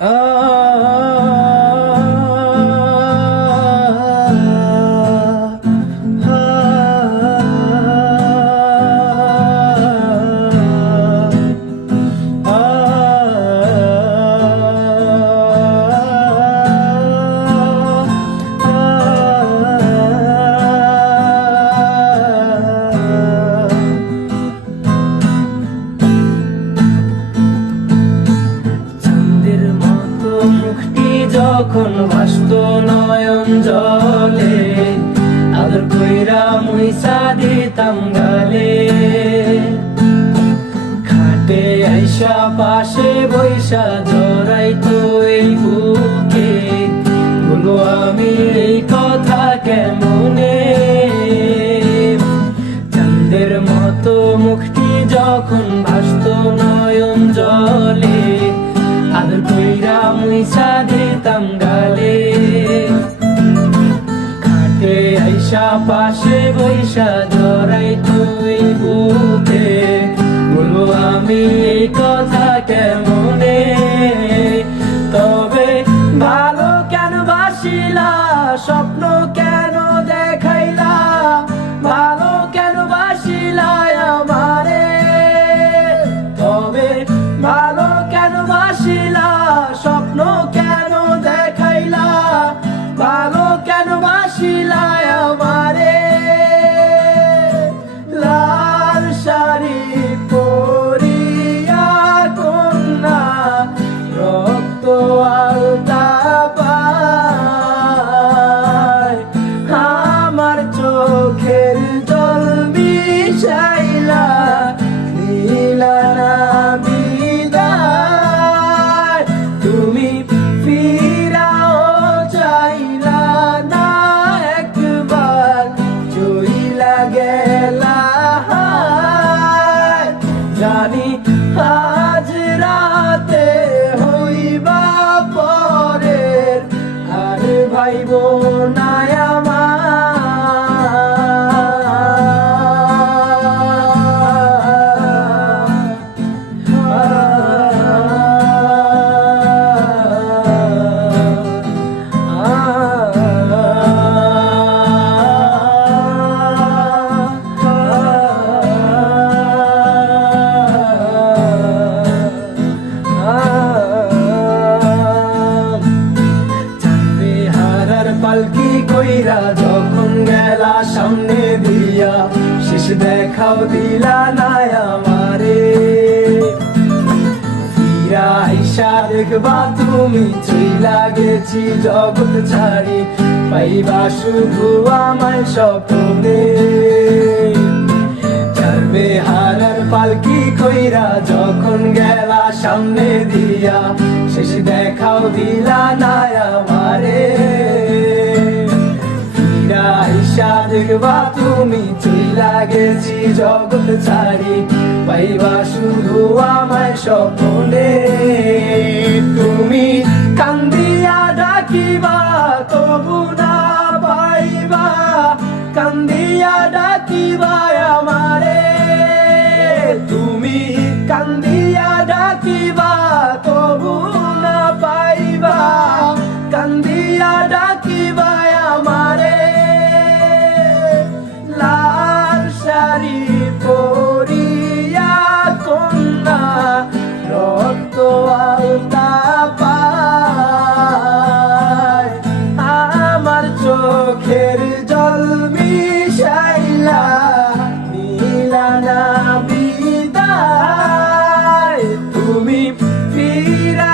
চাঁদের যখন ভাসত নয়ন জলে, আদর কইরা মুইসা দিতাম গালে। খাটে আইসা পাশে বৈশা জড়াই এই বুকে, বলো আমি এই কথা কেমনে? চাঁদের মতো মুখটি যখন ভাসত নয়ন জলে, আদর কইরা মুইসা দিতাম গালে। খাটে আইসা পাশে বৈশা জড়াই তুই বুকে। বলো আমি এই কথা কেমনে? বাসিলা আজ রাতে পালকি কইরা যখন গেলা সামনে দিয়া, শেষ দেখাও দিলা না আমারে। ফিরা আইসা দেখবা তুমি চইলা গেছি জগৎ ছাড়ি, পাইবা শুধু আমায় স্বপ্নে। চারবে হারার পালকি কইরা যখন গেলা সামনে দিয়া, শেষ দেখাও দিলা না বা তুমি চইলা গেছি জগৎ ছাড়ি, পাইবা শুধু আমায় স্বপ্নে। তুমি কান্দিয়া ডাকিবা, তবু না পাইবা। কান্দিয়া ডাকিবা repeat.